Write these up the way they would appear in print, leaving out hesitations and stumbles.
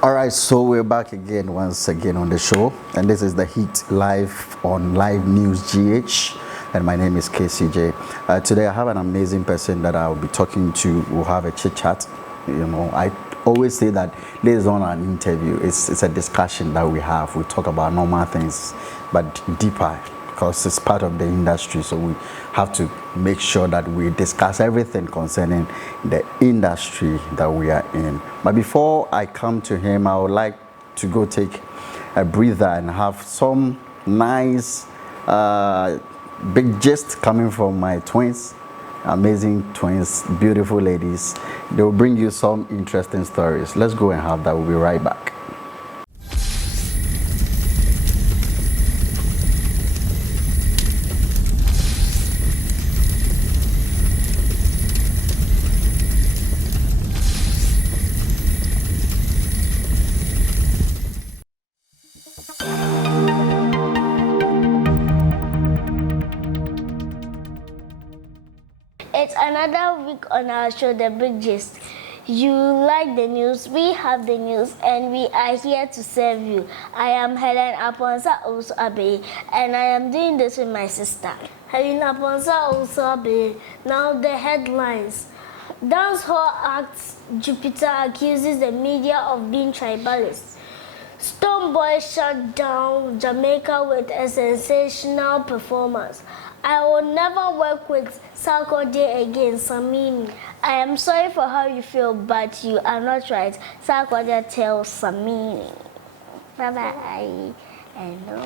All right, so we're back again once again on the show, and this is the Heat live on Live News GH, and my name is KCJ. Today I have an amazing person that I'll be talking to. We'll have a chit chat. You know, I always say that this is not an interview; it's a discussion that we have. We talk about normal things, but deeper, because it's part of the industry, so we have to make sure that we discuss everything concerning the industry that we are in. But before I come to him, I would like to go take a breather and have some nice big gist coming from my twins, amazing twins, beautiful ladies. They will bring you some interesting stories. Let's go and have that. We'll be right back. It's another week on our show, The Big Gist. You like the news, we have the news, and we are here to serve you. I am Helen Aponsa Osabe, and I am doing this with my sister. Helen Aponsa Osabe. Now the headlines. Dancehall act Jupiter accuses the media of being tribalist. Stonebwoy shut down Jamaica with a sensational performance. I will never work with Sarkodie again, Samini. I am sorry for how you feel, but you are not right. Sarkodie tells Samini. Bye-bye. Hello.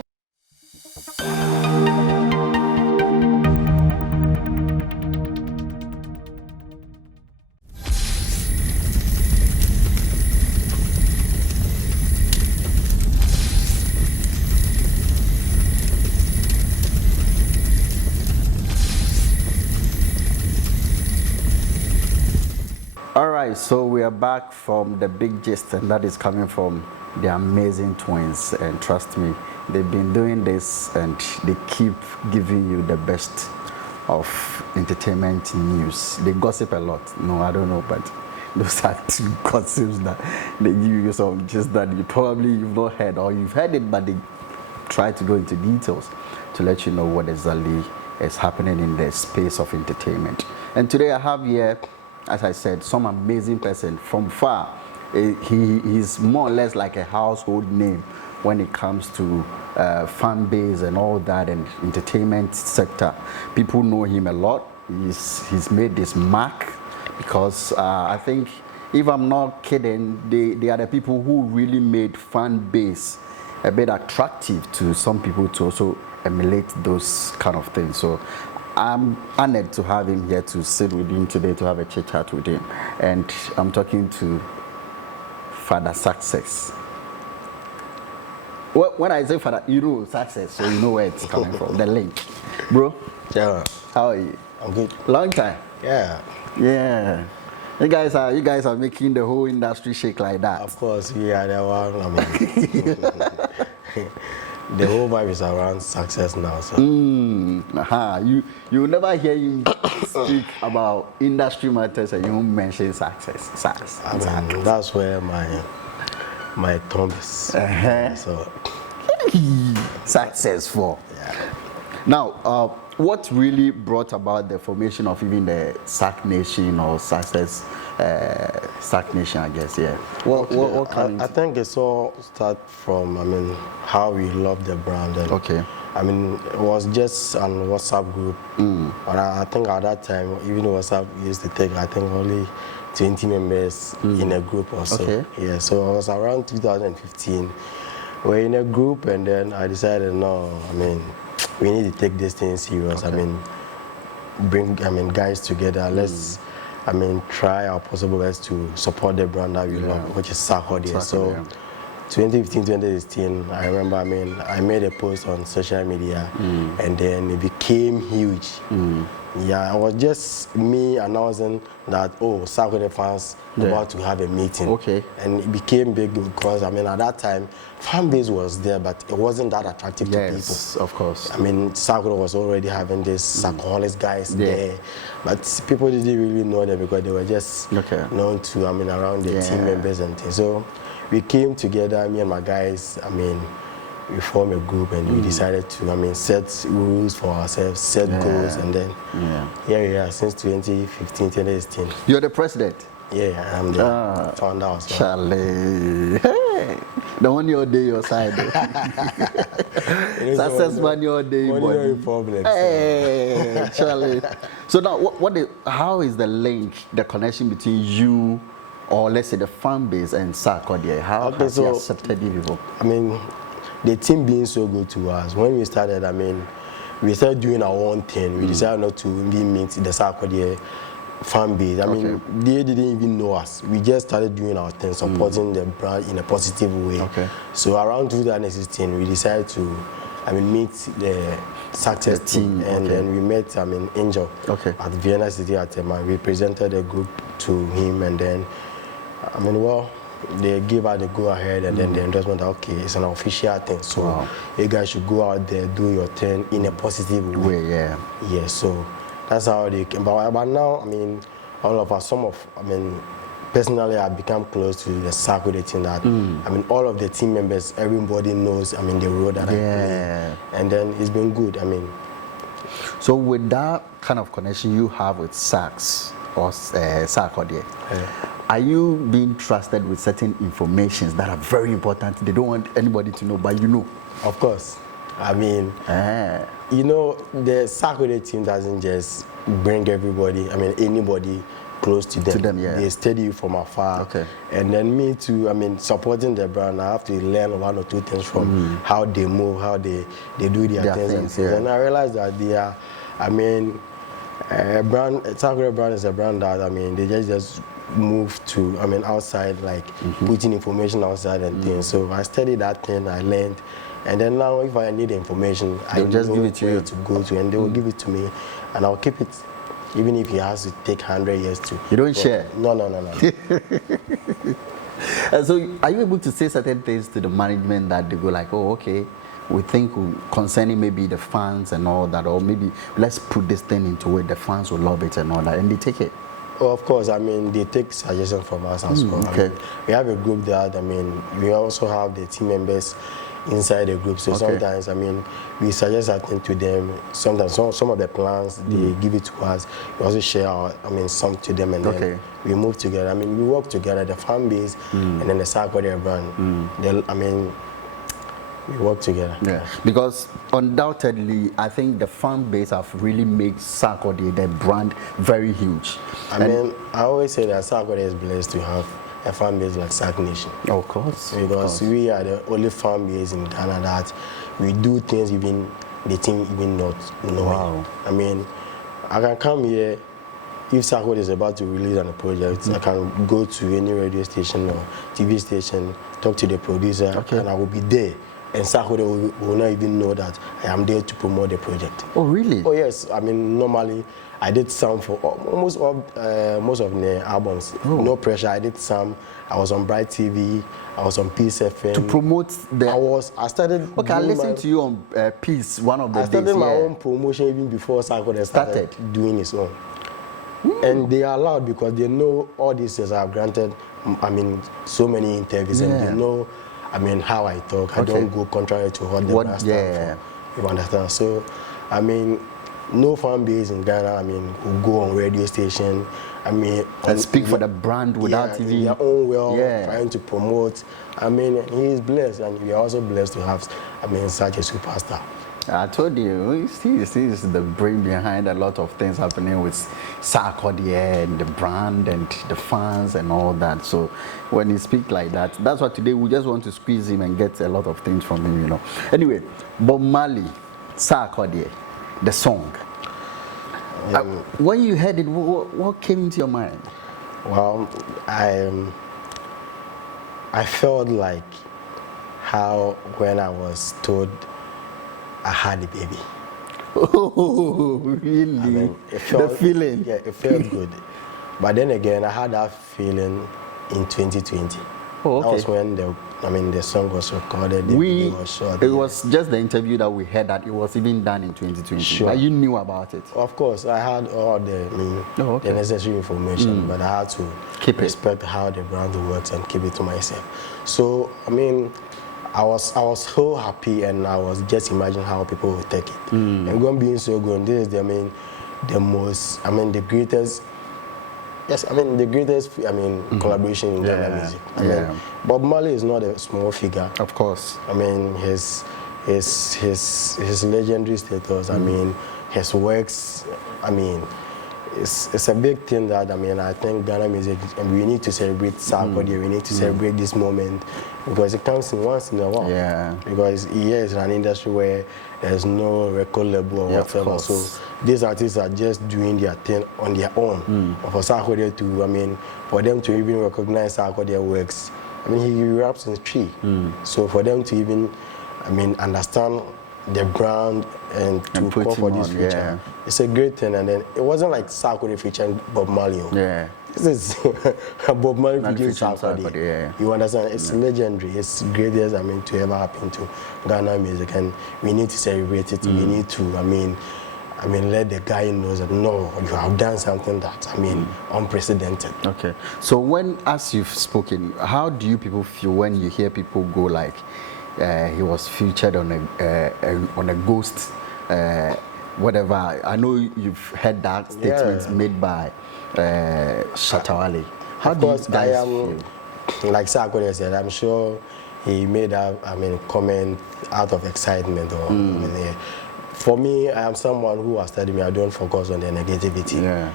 All right, so we are back from the big gist, and that is coming from the amazing twins. And trust me, they've been doing this, and they keep giving you the best of entertainment news. They gossip a lot. No, I don't know, but those are two gossips that they give you some gist that you've not heard, or you've heard it, but they try to go into details to let you know what exactly is happening in the space of entertainment. And today I have here, as I said, some amazing person from far. He's more or less like a household name when it comes to fan base and all that, and entertainment sector. People know him a lot. He's made this mark because I think, if I'm not kidding, they are the people who really made fan base a bit attractive to some people to also emulate those kind of things. So I'm honored to have him here to sit with him today, to have a chit chat with him. And I'm talking to Fada Sarkcess. When I say Fada, you know success, so you know where it's coming from, the link. Bro, Yeah, how are you? I'm good. Long time. Yeah, Yeah. You guys are making the whole industry shake like that. of course, we are the one. I mean, the whole vibe is around success now. So You will never hear him speak about industry matters and you won't mention success. I mean, that's where my thumb is. So Successful. yeah. Now, what really brought about the formation of even the Sarknation or Success, Sarknation, I guess, yeah. What kind I think it's all start from, I mean, how we love the brand. And, Okay. I mean, it was just an WhatsApp group. But I think at that time, even WhatsApp used to take, I think, only 20 members in a group or so. Okay. Yeah, so it was around 2015. We're in a group, and then I decided, no, I mean, we need to take this thing serious. Okay. I mean, bring, guys together. Let's, try our possible best to support the brand that we love, which is Sarkodie. So, 2015, 2016, I remember, I made a post on social media, and then it became huge. Yeah, it was just me announcing that, Sarkodie fans about to have a meeting. Okay. And it became big because, at that time, fan base was there, but it wasn't that attractive to people. Yes, of course. Sarkodie was already having this Sarknation guys there, but people didn't really know them because they were just known to, around the team members and things. So we came together, me and my guys, I mean, we formed a group and we decided to, I mean, set rules for ourselves, set goals, and then here we are since 2015, 2016. You're the president? Yeah, I'm the founder as well. Charlie, hey, the one your day your side. Success man your day, boy. Hey, Charlie. So now, how is the link, the connection between you, or let's say the fan base and Sarkodie? How has he accepted you people? I mean, the team being so good to us. When we started, I mean, we started doing our own thing. We decided not to meet the Sarkodie fan base. I mean, they didn't even know us. We just started doing our thing, supporting the brand in a positive way. So around 2016, we decided to, I mean, meet the Sarkcess team, and then we met, I mean, Angel at Vienna City at Tema. We presented a group to him, and then, I mean, well, they gave out the go ahead, and then the endorsement. Okay, it's an official thing, so you guys should go out there, do your thing in a positive way. Yeah. So that's how they came. But now, I mean, all of us, I mean, personally, I've become close to the Sarkodie team. That I mean, all of the team members, everybody knows. I mean, the role that I play, and then it's been good. I mean, so with that kind of connection you have with Sarks or Sarkodie, are you being trusted with certain informations that are very important? They don't want anybody to know, but you know. Of course. I mean, you know, the Sarkodie team doesn't just bring everybody, I mean, anybody close to them. They study you from afar. And then me too, I mean, supporting the brand, I have to learn one or two things from how they move, how they do their things. And I realized that they are, I mean, Sarkodie brand is a brand that, I mean, they just move to, I mean, outside, like putting information outside and things. So I studied that thing, I learned. And then now, if I need information, I just give it to you to go to, and they will give it to me, and I'll keep it, even if it has to take 100 years to. You don't share? No. So, are you able to say certain things to the management that they go like, oh, okay, we think concerning maybe the fans and all that, or maybe let's put this thing into it, the fans will love it and all that, and they take it? Well, of course, I mean, they take suggestions from us as well. I mean, we have a group that, I mean, we also have the team members inside the group. So sometimes, I mean, we suggest something to them. Sometimes some of the plans, they give it to us. We also share our, I mean, some to them, and then we move together. I mean, we work together, the fan base and then the Sarkodie brand. I mean, we work together. Because undoubtedly, I think the fan base have really made Sarkodie, the brand, very huge. I mean, I always say that Sarkodie is blessed to have a fan base like Sarknation. Of course. Because we are the only fan base in Ghana that we do things even the team even not knowing. I mean, I can come here, if Sarkodie is about to release on a project, I can go to any radio station or TV station, talk to the producer, and I will be there. And Sarkodie will not even know that I am there to promote the project. Oh, really? Oh, yes. I mean, normally, I did some for most of the albums. No pressure. I did some. I was on Bright TV. I was on Peace FM. To promote the... I started... Okay, I listened to you on Peace one of the days. I started my own promotion even before Sarkodie started doing his own. And they are allowed because they know all these things I have granted, I mean, so many interviews, and they know, I mean, how I talk. I don't go contrary to what the brand stand for. You understand? So, I mean, no fan base in Ghana, I mean, will go on radio station, I mean... And speak for the brand without even... their own trying to promote. I mean, he is blessed, and we are also blessed to have, I mean, such a superstar. I told you, he's the brain behind a lot of things happening with Sarkodie and the brand and the fans and all that. So when he speaks like that, that's why today we just want to squeeze him and get a lot of things from him, you know. Anyway, Bob Marley, Sarkodie, the song. When you heard it, what came into your mind? Well, I felt like how when I was told I had a baby. Oh, really? I mean, the feeling? Yeah, it felt good. But then again, I had that feeling in 2020. Oh, okay. That was when I mean, the song was recorded, the video was shot. It was just the interview that we had that it was even done in 2020. Sure. But you knew about it. Of course, I had all the, the necessary information, but I had to respect how the brand works and keep it to myself. So, I mean, I was so happy, and I was just imagining how people would take it. And going being so good, this is the greatest. Yes, I mean the greatest. Collaboration in Ghana music. I mean, Bob Marley is not a small figure. Of course. I mean his legendary status. I mean his works. I mean it's a big thing that I think Ghana music, and we need to celebrate Sarkodie. We need to celebrate this moment because it comes in once in a while. Yeah. Because here is an industry where there's no record label or whatever. So these artists are just doing their thing on their own. For Sarkodie to, for them to even recognize Sarkodie works, he raps in tree. So for them to even, understand the brand and to call for this feature, it's a great thing. And then it wasn't like Sarkodie featuring Bob Marley. Yeah. This is Bob Marley featuring Sarkodie. Yeah. You understand? It's legendary. It's greatest, to ever happen to Ghana music, and we need to celebrate it. We need to, let the guy know that no, you have done something that, unprecedented. Okay. So when, as you've spoken, how do you people feel when you hear people go like, he was featured on a ghost, whatever? I know you've heard that statements made by Shatawale. How do you guys feel? Like Sarkodie said, I'm sure he made that comment out of excitement. Or for me, I am someone who has studied me. I don't focus on the negativity. Yeah.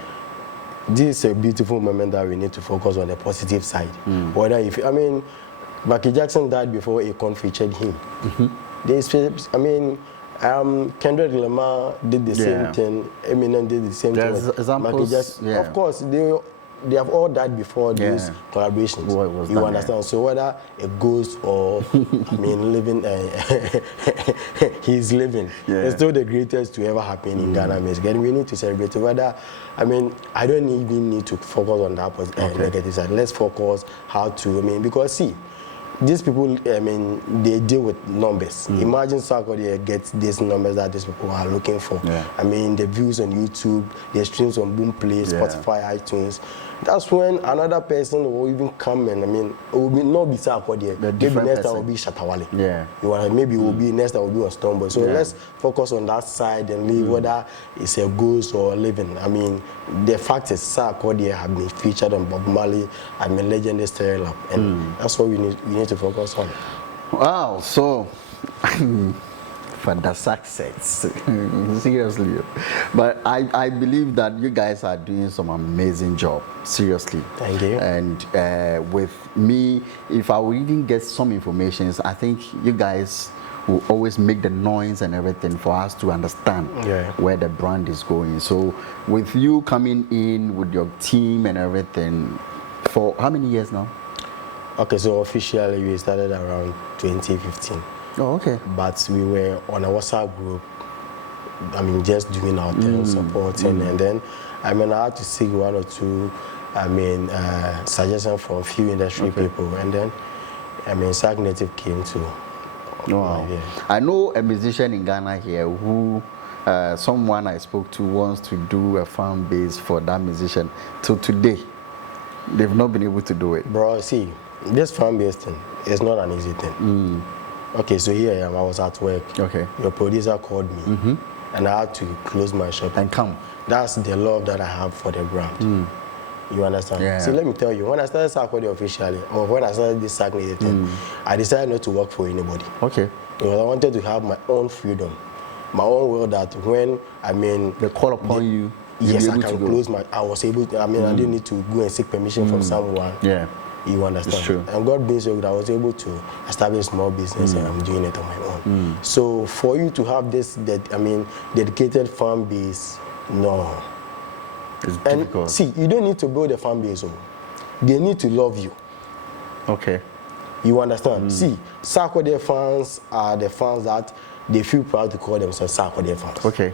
This is a beautiful moment that we need to focus on the positive side. Whether if Michael Jackson died before Akon featured him. Kendrick Lamar did the same thing. Eminem did the same thing. Michael Jackson. Of course, they have all died before these collaborations. You understand? So whether a ghost or living, he's living. It's still the greatest to ever happen in Ghana music. And we need to celebrate it. Whether I don't even need to focus on that negative side. Let's focus how to because see. These people, they deal with numbers. Imagine Sarkodie gets these numbers that these people are looking for. The views on YouTube, the streams on Boomplay, Spotify, iTunes. That's when another person will even come and, it will not be Sarkodie. Maybe next time will be Shatawale. Maybe it will be next time will be on Stoneboy. So let's focus on that side and leave whether it's a ghost or living. The fact is Sarkodie have been featured on Bob Marley, legendary stereo lab, and that's what we need to focus on. Wow, so Fada Sarkcess, seriously. But I believe that you guys are doing some amazing job, seriously. Thank you. And with me, if I would even get some information, I think you guys will always make the noise and everything for us to understand where the brand is going. So with you coming in with your team and everything, for how many years now? Okay, so officially we started around 2015. Oh, okay. But we were on a WhatsApp group, just doing our thing, supporting, and then, I had to seek one or two, suggestions from a few industry people, and then, Sarknation came to. Wow. I know a musician in Ghana here who, someone I spoke to wants to do a fan base for that musician. Till today, they've not been able to do it. Bro, see, this fan base thing is not an easy thing. Okay, so here I am. I was at work. Okay. Your producer called me, and I had to close my shop and come. That's the love that I have for the brand. You understand? Yeah. See, let me tell you. When I started Sarkodie officially, or when I started this Sarknation thing, I decided not to work for anybody. Okay. Because I wanted to have my own freedom, my own will. That when they call upon you. Yes, I can close my. I was able to. I didn't need to go and seek permission from someone. Yeah. You understand? It's true. And God being so good, I was able to establish a small business, and I'm doing it on my own. So for you to have this, dedicated fan base, no. It's difficult. See, you don't need to build a fan base. They need to love you. Okay. You understand? See, Sarkodie fans are the fans that they feel proud to call themselves Sarkodie fans. Okay.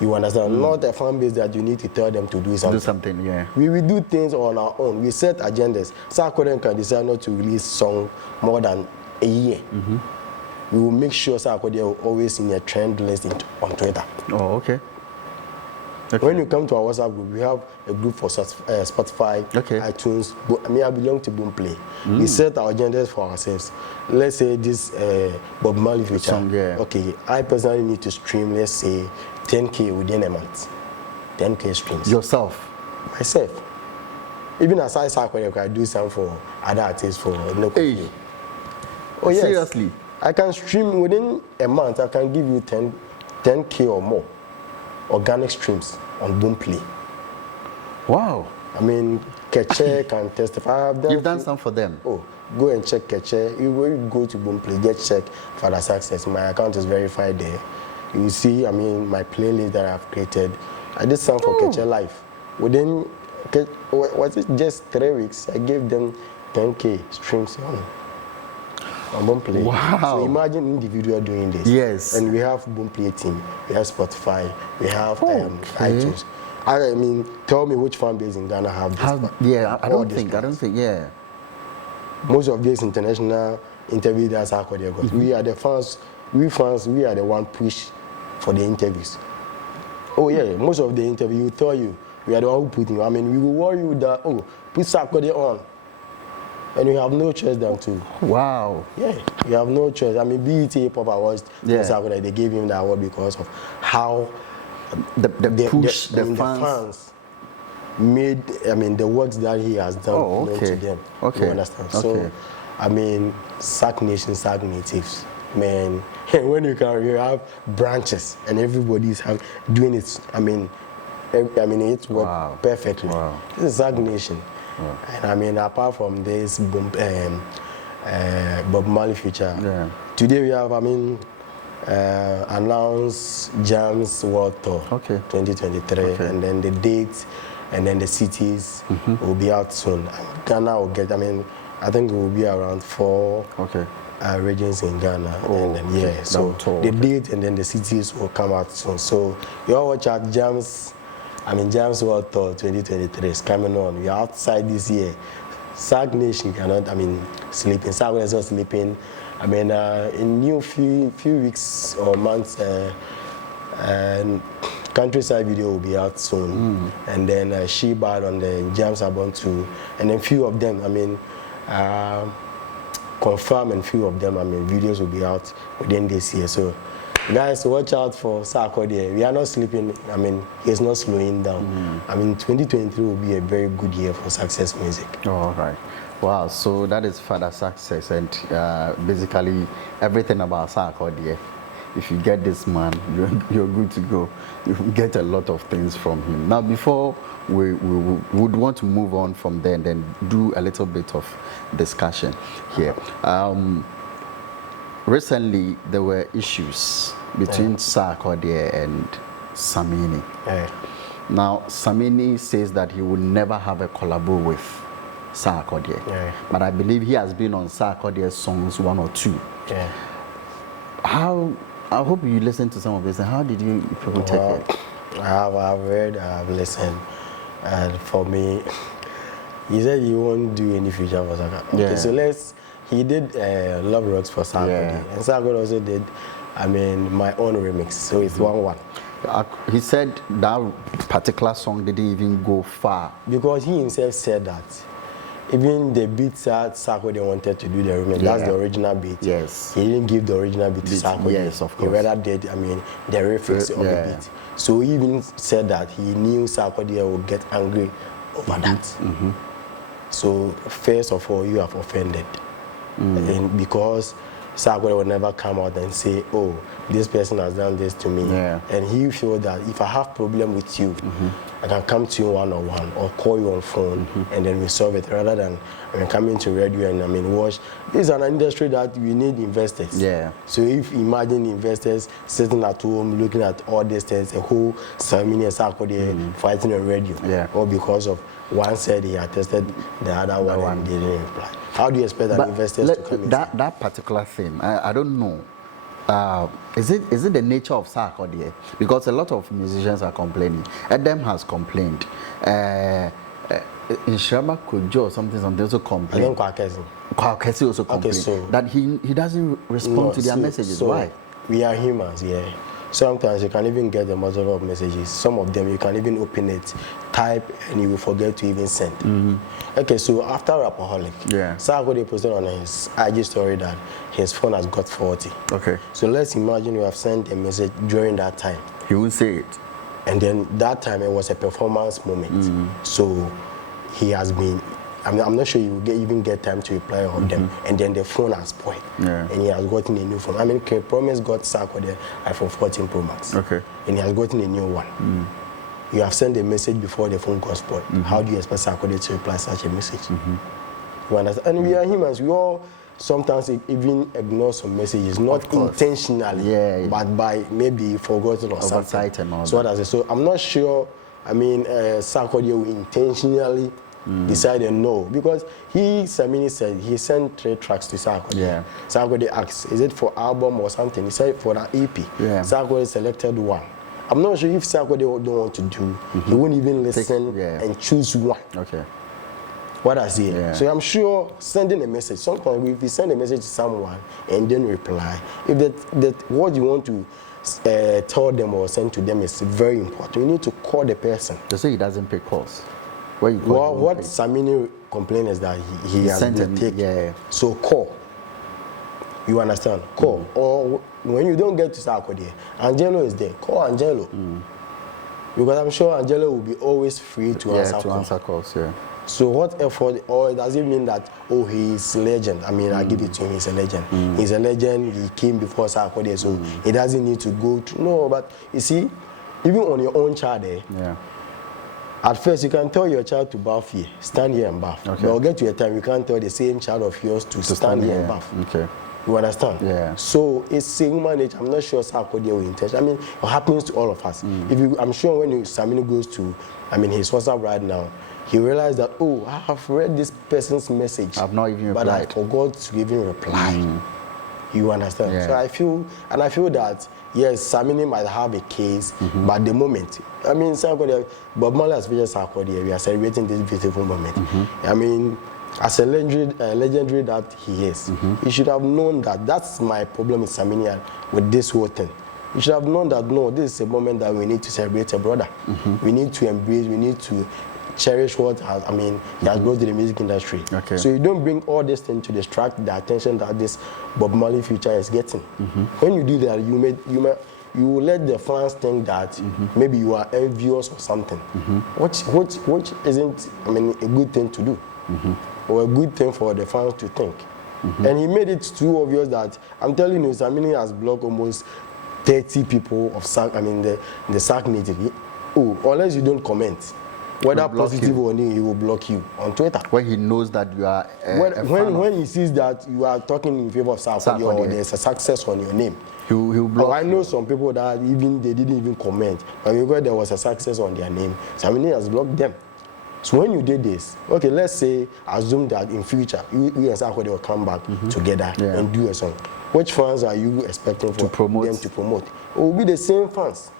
You understand? Not a fan base that you need to tell them to do something. Do something, yeah. We will do things on our own. We set agendas. Sarkodie can decide not to release song more than a year. We will make sure Sarkodie will always in a trend list on Twitter. Oh, okay. When you come to our WhatsApp group, we have a group for Spotify, iTunes. I belong to Boomplay. We set our agendas for ourselves. Let's say this Bob Marley feature. Song, yeah. Okay, I personally need to stream, let's say, 10K within a month. 10K streams. Yourself? Myself. Even as I Sarkodie, I do some for other artists for no Hey. Oh, yes. Seriously? I can stream within a month. I can give you 10K or more organic streams on Boomplay. Wow. I mean, Keche can testify. You've done some for them? Oh, go and check Keche. You go to Boomplay, get check Fada Sarkcess. My account is verified there. You see, I mean, my playlist that I've created. I did some for Keche Live. Within, was it just 3 weeks? I gave them 10K streams on Boomplay. Wow. So imagine individual doing this. Yes. And we have Boomplay team, we have Spotify, we have iTunes. I mean, tell me which fan base in Ghana have this. Yeah, I don't think, yeah. Most of these international interviews that Sarkodie got, we are the fans, we are the one push for the interviews. Oh yeah, most of the interview tell you, we are the one who put in. I mean, we will worry you that, oh, put Sarkodie on. And you have no choice than to. Wow. Yeah, you have no choice. I mean, BET Hip Hop Awards, they gave him the award because of how the fans made, I mean, the works that he has done known to them. Okay. You understand? So, I mean, Sarknation, Sark natives, man, when you have branches and everybody's doing it, I mean, it worked perfectly. Wow. This is Sarknation. And I mean, apart from this Bob Marley feature, today we have, I mean, announced Jams World Tour 2023, and then the dates and then the cities will be out soon. Ghana will get, I mean, I think it will be around 4 regions in Ghana. And then, so the date and then the cities will come out soon. So you all watch out Jams. I mean, Jams World Tour 2023 is coming on. We are outside this year. Sarknation cannot, I mean, sleeping. Sarknation is not sleeping. I mean, in few weeks or months, Countryside video will be out soon. And then She Bad on the Jams album too. And then few of them, I mean, confirm and few of them, I mean, videos will be out within this year. So, guys, watch out for Sarkodie. We are not sleeping. I mean, he's not slowing down. I mean, 2023 will be a very good year for Sarkcess music. All right. Wow. So that is Fada Sarkcess, and basically everything about Sarkodie. If you get this man, you're good to go. You get a lot of things from him. Now, before we would want to move on from there and then do a little bit of discussion here. Recently, there were issues between Sarkodie and Samini. Now, Samini says that he would never have a collabo with Sarkodie. But I believe he has been on Sarkodie's songs 1 or 2. How, I hope you listened to some of this. And how did you people take it? I've read, I've listened. And for me, he said he won't do any feature for Sarkodie. Okay, so he did Love Rocks for Sarkodie. And Sarkodie also did, I mean, my own remix. So it's 1-1. He said that particular song didn't even go far. Because he himself said that. Even the beats that Sarkodie wanted to do the remix, that's the original beat. Yes. He didn't give the original beat to Sarkodie. Yes, of course. He rather did, I mean, the refix of the beat. So he even said that he knew Sarkodie would get angry over that. So first of all, you have offended. And because Sarkodie will never come out and say, oh, this person has done this to me. And he feel that if I have problem with you, I can come to you one-on-one or call you on phone and then we solve it rather than coming to radio and watch. This is an industry that we need investors. So if imagine investors sitting at home looking at all these things, a whole Samini and Sarkodie fighting on radio, or because of one said he had tested the other one and didn't reply. How do you expect an investors to come in? That particular thing, I don't know. Is it the nature of Sarkodie? Because a lot of musicians are complaining. Adam has complained. Inshama Kojo or something also complained. Kwakesi also complained that he doesn't respond to their messages. Why? We are humans, yeah. Sometimes you can even get a multitude of messages. Some of them you can even open it, type, and you will forget to even send. Okay, so after Rapaholic, Sarkodie posted on his IG story that his phone has got 40. Okay. So let's imagine you have sent a message during that time. He won't say it. And then that time it was a performance moment. So he has been, I'm not sure you will even get time to reply on them. And then the phone has spoiled. And he has gotten a new phone. I mean, Promise got Sarkodie iPhone 14 Pro Max. Okay. And he has gotten a new one. You have sent a message before the phone got spoiled. How do you expect Sarkodie to reply such a message? You understand? And we are humans. We all sometimes even ignore some messages, not intentionally, but by maybe forgotten or something. And all so that. So I'm not sure. I mean, Sarkodie will intentionally decided no, because Samini said he sent 3 tracks to Sarkodie. Sarkodie asked, is it for album or something? He said for an EP. Sarkodie selected one. I'm not sure if Sarkodie don't want to do, he won't even listen and choose one. Okay. What I see. So I'm sure sending a message, sometimes if you send a message to someone and then reply, if that what you want to tell them or send to them is very important, you need to call the person. They say he doesn't pick calls. What Samini complained is that he has been taken. So call. You understand? Call. Or when you don't get to Sarkodie, Angelo is there. Call Angelo. Because I'm sure Angelo will be always free to answer calls. So what effort, or does it mean that, oh, he's a legend? I mean, I give it to him, he's a legend. He's a legend, he came before Sarkodie, so he doesn't need to go to, no, but you see, even on your own child at first you can tell your child to bath here, stand here and bath. But we'll get to a time you can't tell the same child of yours to stand here and bath. You understand? So it's a human nature. I'm not sure Sarkodie will intention. I mean, it happens to all of us. I'm sure when Samini goes to, his WhatsApp right now, he realized that, oh, I have read this person's message, I've not even replied, but I forgot to even reply. You understand? So I feel that, yes, Samini might have a case, but the moment, Sarkodie, Bob Marley has featured Sarkodie, we are celebrating this beautiful moment. As a legendary that he is, he should have known that that's my problem with Samini with this whole thing. You should have known that, no, this is a moment that we need to celebrate a brother. We need to embrace, we need to cherish what has, he has brought to the music industry. So you don't bring all this thing to distract the attention that this Bob Marley future is getting. When you do that, you will let the fans think that maybe you are envious or something, which isn't, a good thing to do, or a good thing for the fans to think. And he made it too obvious that, I'm telling you, Samini has blocked almost 30 people of the Sarknation. Oh, unless you don't comment. Whether positive or negative, he will block you on Twitter. When he knows that you are when he sees that you are talking in favor of Sarkodie or there's a success on your name, he'll block I know some people that they didn't even comment, but because there was a success on their name, Samini has blocked them. So when you did this, okay, let's say, assume that in future, you and Sarkodie will come back together and do a song. Which fans are you expecting for them to promote? It will be the same fans.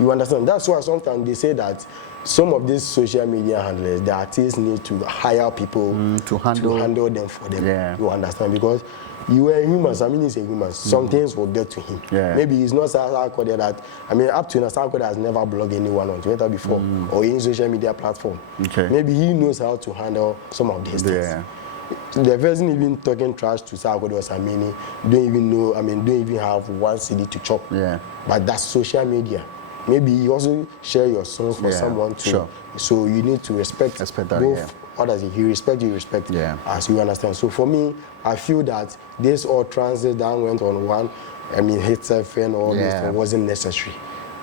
You understand? That's why sometimes they say that some of these social media handlers, the artists need to hire people to handle them for them. You understand? Because you are a human, Samini is a human. Some things will get to him. Maybe he's not Sarkodie that, up to now, Sarkodie has never blogged anyone on Twitter before or any social media platform. Maybe he knows how to handle some of these things. The person even talking trash to Sarkodie or Samini don't even know, don't even have one CD to chop. But that's social media. Maybe you also share your songs for someone too. So you need to respect that, both others. He respect you, respect as you understand. So for me, I feel that this all transit that went on one, hate and all this wasn't necessary.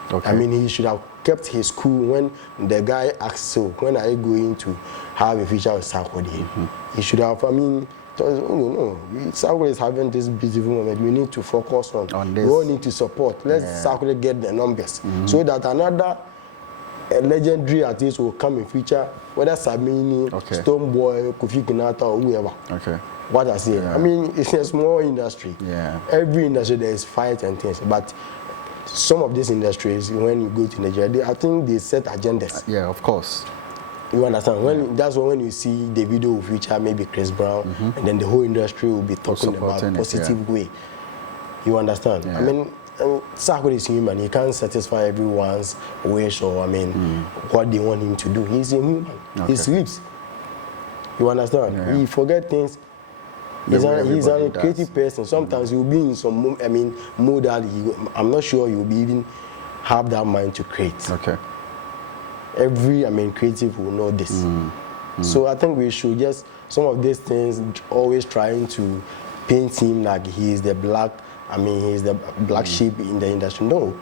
He should have kept his cool when the guy asked, so when are you going to have a feature with Sarkodie? He should have, Sarkodie is having this beautiful moment. We need to focus on this. We all need to support. Let Sarkodie get the numbers so that another legendary artist will come in future, whether Samini, Stonebwoy, Kofi Kinata, or whoever. What I say, I mean, it's a small industry. Yeah. Every industry there is fight and things, but some of these industries, when you go to Nigeria, I think they set agendas. Yeah, of course. You understand? That's when you see the video will feature maybe Chris Brown, and then the whole industry will be talking about positive way. You understand? I mean, Sarkodie is human. He can't satisfy everyone's wish or what they want him to do. He's a human. He sleeps. You understand? He forget things. He's a creative person. Sometimes he'll be in some mood that I'm not sure he'll be even have that mind to create. Okay. Every creative will know this. So I think we should just some of these things always trying to paint him like he's the black. He's the black sheep in the industry. No.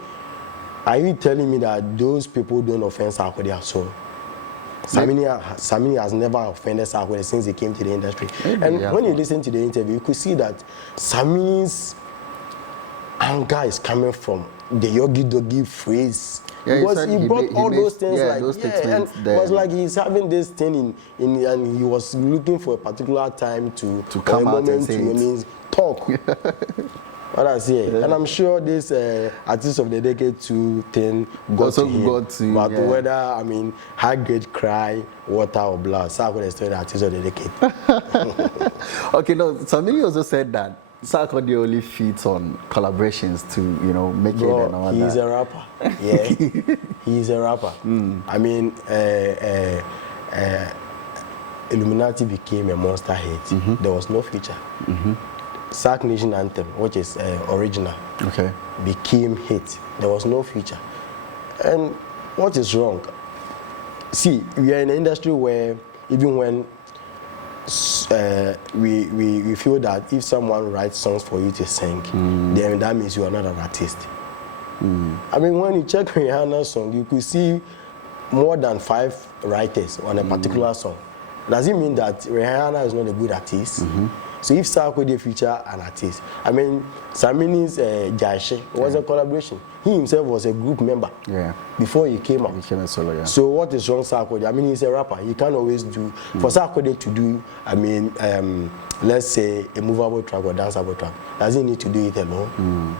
Are you telling me that those people don't offend Sarkodie at all? Samini has never offended Sarkodie since he came to the industry. And when you listen to the interview, you could see that Samini's anger is coming from the yogi doggy phrase. Yeah, because he brought all those things and it was like he's having this thing in and he was looking for a particular time to come out and say talk. What I say, and I'm sure this Artist of the Decade 2 thing got to him. But whether high grade cry, water or blood, Sarkodie is still the Artist of the Decade. Okay, no, Samini also said that Sarkodie only feeds on collaborations to make it and all that. He's a rapper. Yeah, he's a rapper. Illuminati became a monster hit. There was no feature. Sarknation anthem, which is original, became hit. There was no feature. And what is wrong? See, we are in an industry where even when we feel that if someone writes songs for you to sing, then that means you are not an artist. When you check Rihanna's song, you could see more than 5 writers on a particular song. Does it mean that Rihanna is not a good artist? So if Sarkodie feature an artist, Samini's Jaishe was a collaboration. He himself was a group member before he came out. He became a solo, So what is wrong, Sarkodie? He's a rapper. He can't always do, for Sarkodie to do, let's say a movable track or danceable track, does he need to do it alone?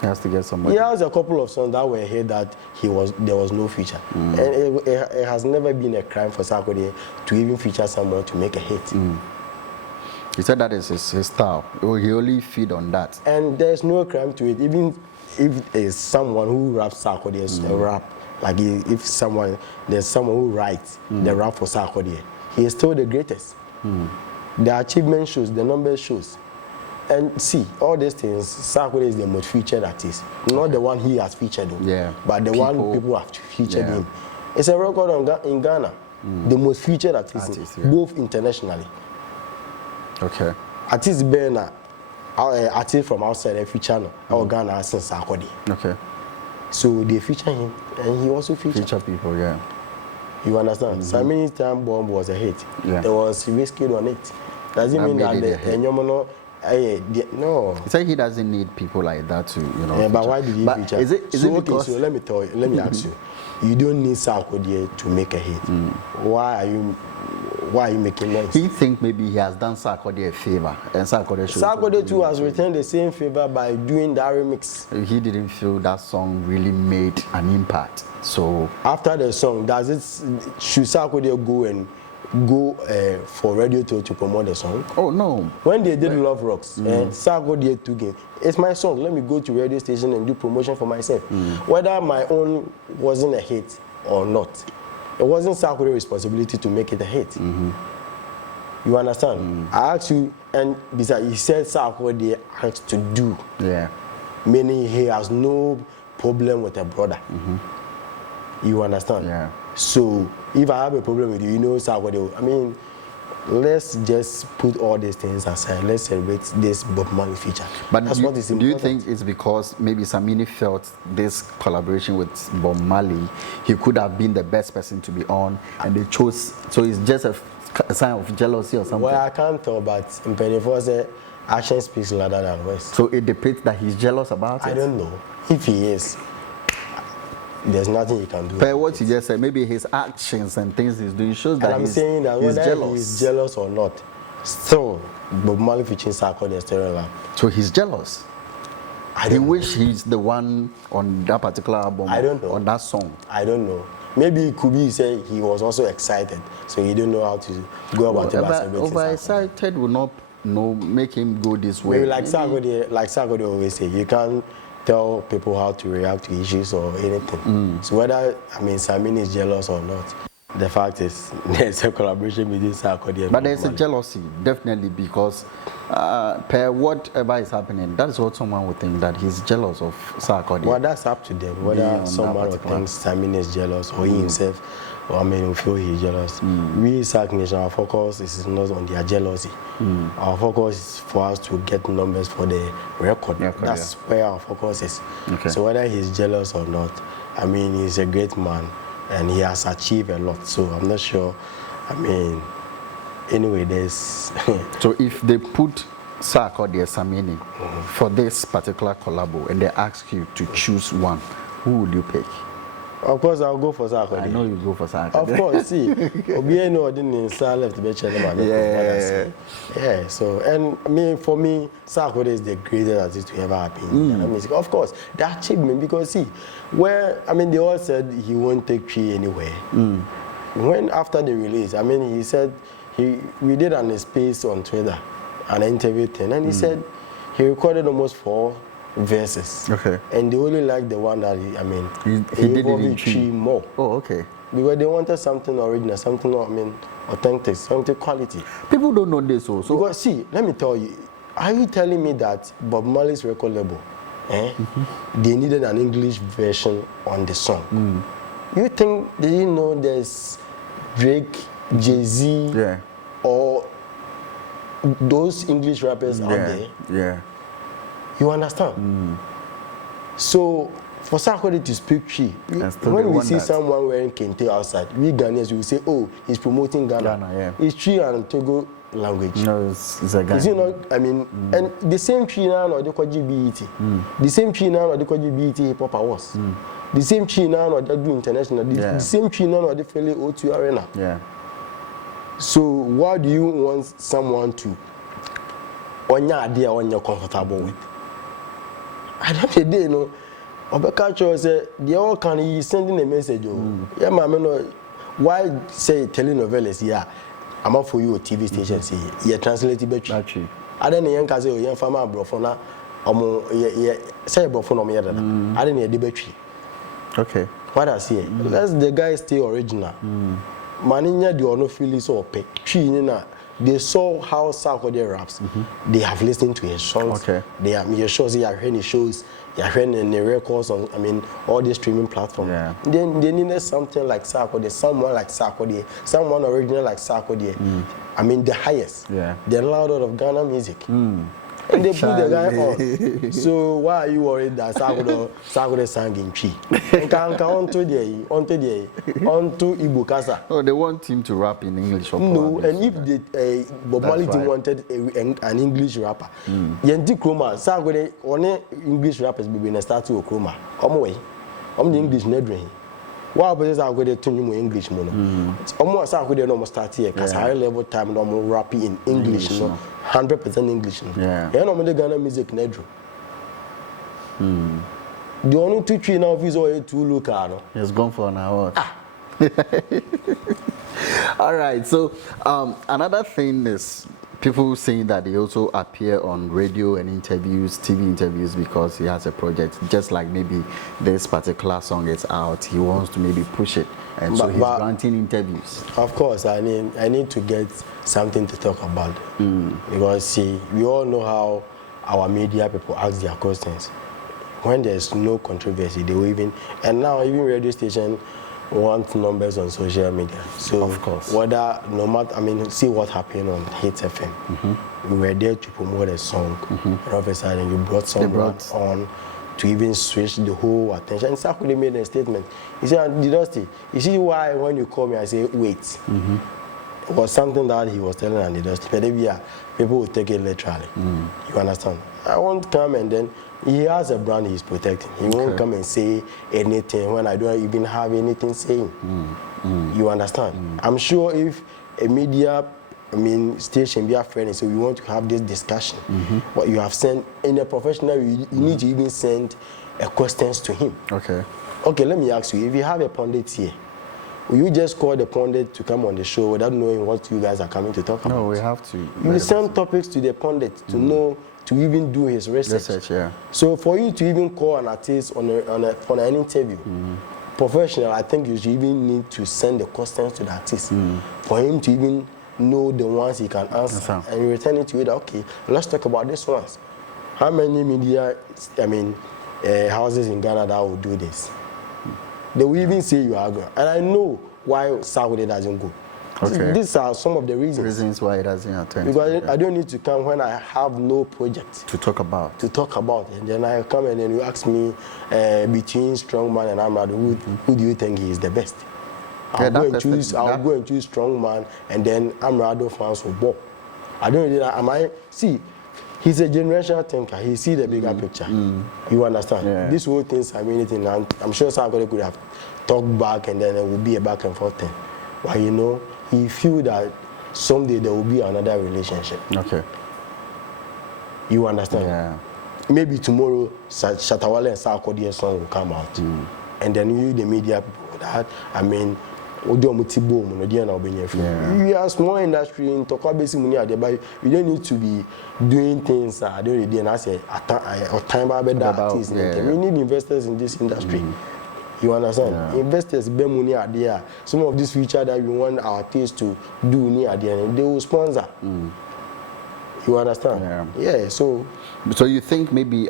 He has to get somebody. He has a couple of songs that were here that there was no feature. And it has never been a crime for Sarkodie to even feature someone to make a hit. He said that is his style. He only feed on that. And there's no crime to it. Even if it's someone who raps Sarkodie as a rap, like if there's someone who writes the rap for Sarkodie, he is still the greatest. The achievement shows, the numbers shows. And see, all these things, Sarkodie is the most featured artist. Not the one he has featured him, but the one people have featured him. It's a record in Ghana. The most featured artist both internationally. Okay. Artists Bernard, artists from outside every channel, our Ghana since Sarkodie. Okay. So they feature him, and he also feature people, You understand? Samini's Time Bomb was a hit. There was Whiskey on it. Does it mean that no? He said he doesn't need people like that to, but why did he feature? Is it because? So let me ask you. You don't need Sarkodie to make a hit. Why are you making noise? He thinks maybe he has done Sarkodie a favor, and Sarkodie too has returned the same favor by doing that remix. He didn't feel that song really made an impact. So after the song, should Sarkodie go for radio to promote the song? Oh no. When they did Love Rocks, Sarkodie took it. It's my song. Let me go to radio station and do promotion for myself. Whether my own wasn't a hit or not, it wasn't Sarkodie's responsibility to make it a hit. You understand? I asked you, and besides, he said Sarkodie has to do. Meaning he has no problem with a brother. You understand? So if I have a problem with you, Sarkodie, let's just put all these things aside. Let's celebrate this Bob Marley feature. But do you think it's because maybe Samini felt this collaboration with Bob Marley, he could have been the best person to be on, and they chose, so it's just a sign of jealousy or something? Well, I can't tell, but in Pennyfor said, action speaks louder than words. So it depicts that he's jealous about it? I don't know. If he is, there's nothing he can do. But what you just said, maybe his actions and things he's doing shows that I'm saying that whether he's jealous or not, Still, Bob Marley featuring Sarkodie is still alive. So he's jealous. He wish he's the one on that particular album. I don't know. On that song. I don't know. Maybe it could be say he was also excited, so he didn't know how to go about it. Overexcited will not make him go this way. Maybe like Sarkodie always say, you can't tell people how to react to issues or anything. So whether Samini is jealous or not, the fact is there's a collaboration between Sarkodie and but there's a jealousy, definitely, because per whatever is happening, that is what someone would think, that he's jealous of Sarkodie. Well, that's up to them. Whether someone would think Samini is jealous or he himself, or will feel he's jealous. We, Sarknation, our focus is not on their jealousy. Our focus is for us to get numbers for the record. That's where our focus is. Okay. So whether he's jealous or not, he's a great man. And he has achieved a lot, so I'm not sure. Anyway, there's... So if they put Sarkodie Samini for this particular collabo and they ask you to choose one, who would you pick? Of course, I'll go for Sarkodie. I know you go for Sarkodie. Of course, see. Yeah, so, and for me, Sarkodie is the greatest artist to ever happen in Ghana music. Of course, the achievement, because see, they all said he won't take Tree anywhere. When after the release, he said, we did an space on Twitter, an interview thing, and he said he recorded almost 4 verses. Okay. And they only liked the one that he did in Tree more. Oh, okay. Because they wanted something original, something authentic, something quality. People don't know this also. Because see, let me tell you, are you telling me that Bob Marley's record label, they needed an English version on the song? You think they didn't know there's Drake, Jay-Z, or those English rappers out there? Yeah. You understand? So, for Sarkodie to speak Tree, when we see someone wearing kente outside, we Ghanaians will say, oh, he's promoting Ghana. It's Tree and Togo language. No, it's a Ghana. Is it not? And the same Tree now, or the BET. The same Tree now, or the BET Hip Hop Awards. The same Tree now, or the do international. The same Tree now, or the Fele O2 Arena. Yeah. So, why do you want someone to, on your idea, when you're comfortable with? I don't know, you know. Obekacho said, the all can he sending a message. Yeah, man, why say telenovelas? Yeah, I'm up for you a TV station. Say, yeah, translated battery. I don't know, young Kazi, young farmer, brofona, say brofona, I don't need the battery. Okay. What I say, let's the guy stay original. Maninya, the no feel so pay. They saw how Sarkodie raps. They have listened to his songs. Okay. They are your shows. They are hearing his shows. They are hearing the records on. All the streaming platforms. Yeah. Then they needed something like Sarkodie, someone like Sarkodie, someone original like Sarkodie. The highest. Yeah. The loudest of Ghana music. And they put the guy on. So why are you worried that Sarkodie sang in Tree? onto Igbo Kasa. Oh, they want him to rap in English. No, and if Bob Marley wanted an English rapper, Yenti Chroma, Sarkodie, only English rappers be in a statue of Chroma. The English nedring. Why was Sarkodie to you English mono? Almost Sarkodie no start here because high level time no more rapping in English, 100% English. Yeah. No the Ghana music nedro. The only 2-3 now is all 2 local. He's gone for an hour. All right. So another thing is people saying that he also appear on radio and interviews, TV interviews, because he has a project. Just like maybe this particular song is out, he wants to maybe push it, and so he's granting interviews. Of course, I need to get something to talk about because see, we all know how our media people ask their questions. When there's no controversy, they will even, and now even radio station want numbers on social media. So of course, whether no matter, see what happened on Hit FM. We were there to promote a song, and all of a sudden you brought someone on to even switch the whole attention. And Sarkodie made a statement. He said, "Dusty, you see why when you call me, I say wait." It was something that he was telling Andy Dusty. But people will take it literally. You understand? I won't come and then he has a brand he's protecting. He won't come and say anything when I don't even have anything saying. You understand? I'm sure if a media station, be a friend, so we want to have this discussion. But you have sent, in a professional, you need to even send questions to him. Okay. Okay, let me ask you, if you have a pundit here, will you just call the pundit to come on the show without knowing what you guys are coming to talk about? No, we have to. You will send topics to the pundit to know, to even do his research. Yeah. So for you to even call an artist on an interview, professional, I think you should even need to send the questions to the artist for him to even know the ones he can answer, and you return it to you that, okay, let's talk about these ones. How many media, houses in Ghana that will do this? They will even say you are going. And I know why Sarkodie doesn't go. Okay. These are some of the reasons why it doesn't attend. Because I don't need to come when I have no project to talk about. And then I come and then you ask me between Strongman and Amrado, who do you think is the best? I'll go and choose Strongman, and then Amrado fans will ball. I don't really. He's a generational thinker. He see the bigger picture. You understand? Yeah. This whole thing, and I'm sure Sarkodie could have talked back, and then it would be a back and forth thing. But he feel that someday there will be another relationship. Okay. You understand? Yeah. Maybe tomorrow, Shatawale and Sarkodie song will come out, and then you, the media people, that we are small industry in Tokabesi Muni, but you don't need to be doing things. I don't need to say time artists. We need investors in this industry. You understand? Yeah. Investors, money are there. Some of this future that we want our artists to do near the end, they will sponsor. You understand? Yeah. So you think maybe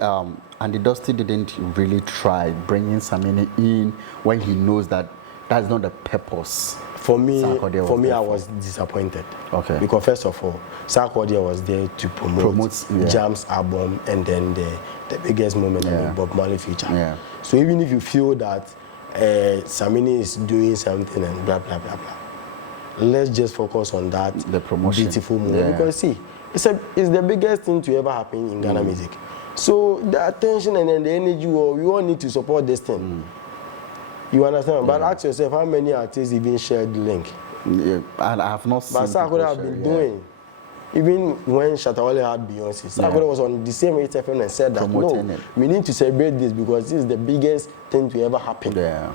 Andy Dusty didn't really try bringing Samini in when he knows that that's not the purpose? For me, I was disappointed. Okay. Because first of all, Sarkodie was there to promote Jam's album, and then the biggest moment, Bob Marley feature. Yeah. So even if you feel that Samini is doing something and blah blah blah blah, let's just focus on that, the promotion, beautiful moment. Because see, it's the biggest thing to ever happen in Ghana music. So the attention and then the energy, we all need to support this thing. You understand? But ask yourself, how many artists even shared the link? Yeah, and I have not seen. But Sarkodie have been doing. Even when Shatawale had Beyonce, Sarkodie was on the same HFM and said that we need to celebrate this because this is the biggest thing to ever happen. Yeah.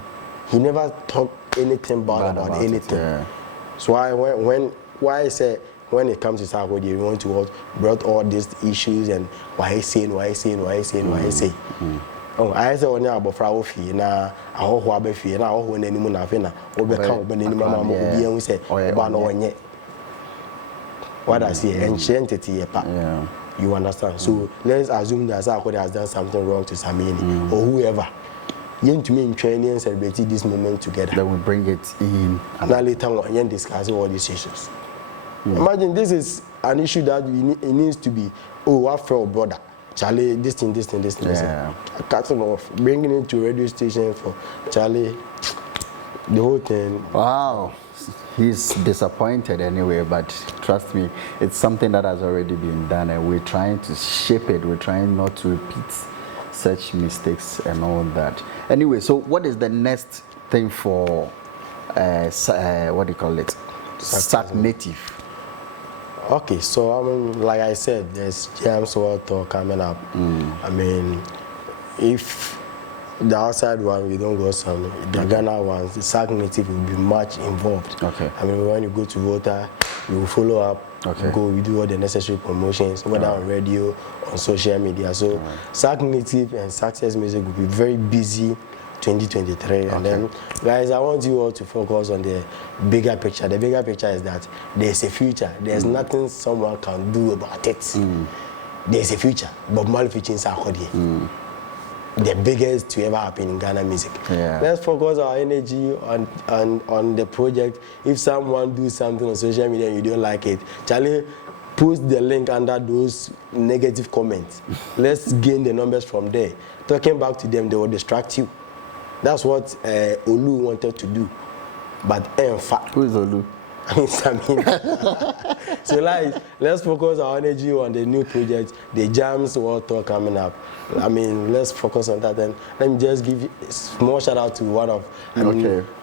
He never talked anything bad about anything. Yeah. So why I say when it comes to Sarkodie, we want to brought all these issues and why he's saying. Oh, I say only about Frau Fee na aho ho abafie na aho ho nanimu na afi na obeka obanani mama mo obi en say oba no onye. What I see entity pa. You understand? So let's assume that Sarkodie has done something wrong to Samini or whoever. You to me in training and celebrate this moment together. Then we bring it in. And now later on, you discuss all these issues. Imagine this is an issue that it needs to be, what for brother? Charlie, this thing. Cutting off, bringing it to radio station for Charlie, the whole thing. Wow. He's disappointed anyway, but trust me, it's something that has already been done, and we're trying to shape it. We're trying not to repeat such mistakes and all that. Anyway, so what is the next thing for, what do you call it? Sarknative. Okay, so like I said, there's James World Tour coming up. If the outside one we don't go some, the Ghana ones, the Sarknative will be much involved. Okay. When you go to Volta, you will follow up. Okay. We do all the necessary promotions, whether on radio, on social media. So Sarknative and Sarkcess Music will be very busy 2023. And then, guys, I want you all to focus on the bigger picture. The bigger picture is that there's a future. There's nothing someone can do about it. There's a future. Bob Marley featuring Sarkodie. The biggest to ever happen in Ghana music. Let's focus our energy on the project. If someone do something on social media and you don't like it, Charlie, post the link under those negative comments. Let's gain the numbers from there. Talking back to them, they will distract you. That's what Olu wanted to do. But in fact, who is Olu? Samini. So let's focus our energy on the new project, the Jams World Tour coming up. Let's focus on that. And let me just give a small shout out to one of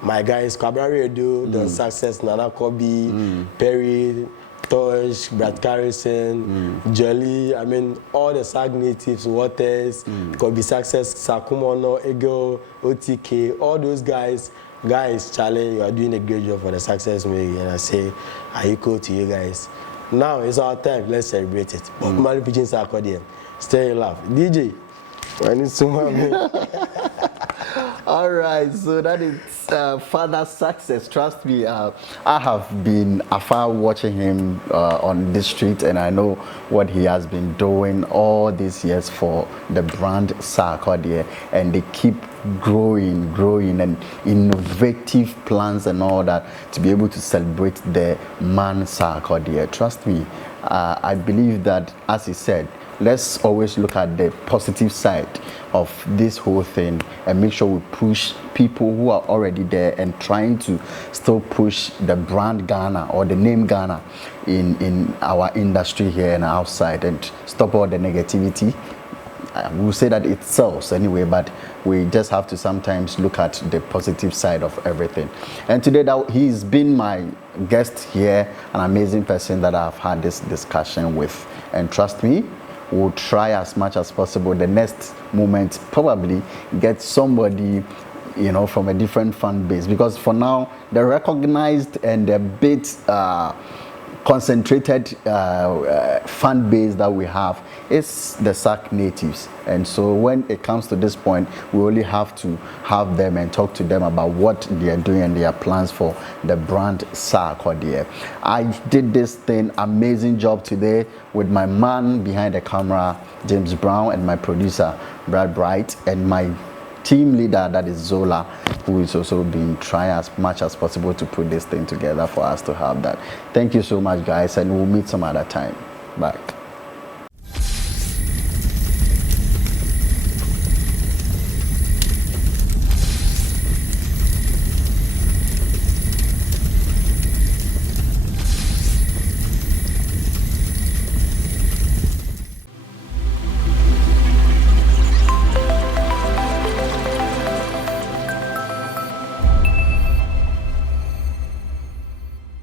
my guys, Kabari Edo, the Sarkcess, Nana Kobe, Perry, Tosh, Brad Carrison, Jelly, I mean, all the Sark natives, Waters, Could Be Success, Sakumono, Ego, OTK, all those guys, Charlie, you are doing a great job for the success movie, and I say, I equal to you guys. Now it's our time, let's celebrate it. But Marley Pigeon Sarkodie, stay alive. DJ, when it's someone. All right, so that is Fada Sarkcess. Trust me, I have been afar watching him on the street, and I know what he has been doing all these years for the brand Sarkodie, and they keep growing and innovative plans and all that to be able to celebrate the man Sarkodie. Trust me, I believe that, as he said, let's always look at the positive side of this whole thing and make sure we push people who are already there and trying to still push the brand Ghana or the name Ghana in our industry here and outside, and stop all the negativity. We'll say that it sells anyway, but we just have to sometimes look at the positive side of everything. And today he's been my guest here, an amazing person that I've had this discussion with, and trust me, we'll try as much as possible the next moment probably get somebody, you know, from a different fan base, because for now the recognized and a bit concentrated fan base that we have is the Sark natives. And so when it comes to this point, we only have to have them and talk to them about what they are doing and their plans for the brand Sarkodie. I did this thing, amazing job today with my man behind the camera, James Brown, and my producer, Brad Bright, and my team leader, that is Zola, who is also been trying as much as possible to put this thing together for us to have that. Thank you so much, guys, and we'll meet some other time. Bye.